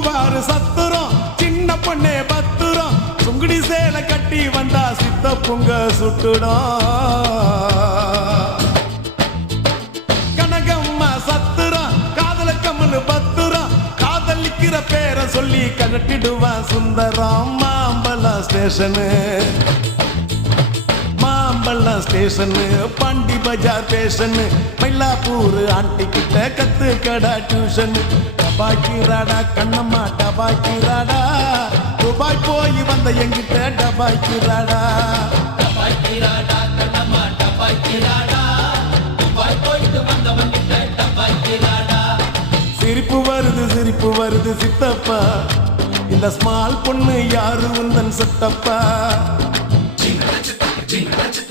தூக்குவாரு சத்துரம் சின்ன பொண்ணே பத்துரம் சுங்குடி சேலை கட்டி வந்தா சித்த பொங்க சுட்டுடும் கனகம்மா சத்துரம் காதல கம்மல் பத்துரம் காதலிக்கிற பேரை சொல்லி கலட்டிடுவான் சுந்தரம் மாம்பழம் ஸ்டேஷனு மாம்பழம் ஸ்டேஷனு பாண்டி பஜார் ஸ்டேஷனு மயிலாப்பூர் ஆண்டி கிட்ட கத்து கடா டியூஷன் டபாக்கிராடா கண்ணம்மா டபாக்கிராடா துபாய் போய் வந்த எங்கிட்ட டபாக்கிராடா டபாக்கிராடா கண்ணம்மா டபாக்கிராடா துபாய் போயிட்டு வந்தவங்கிட்ட டபாக்கிராடா சிரிப்பு வருது சித்தப்பா இந்த ஸ்மால் பொண்ணு யாரு உந்தன் சித்தப்பா Jingle,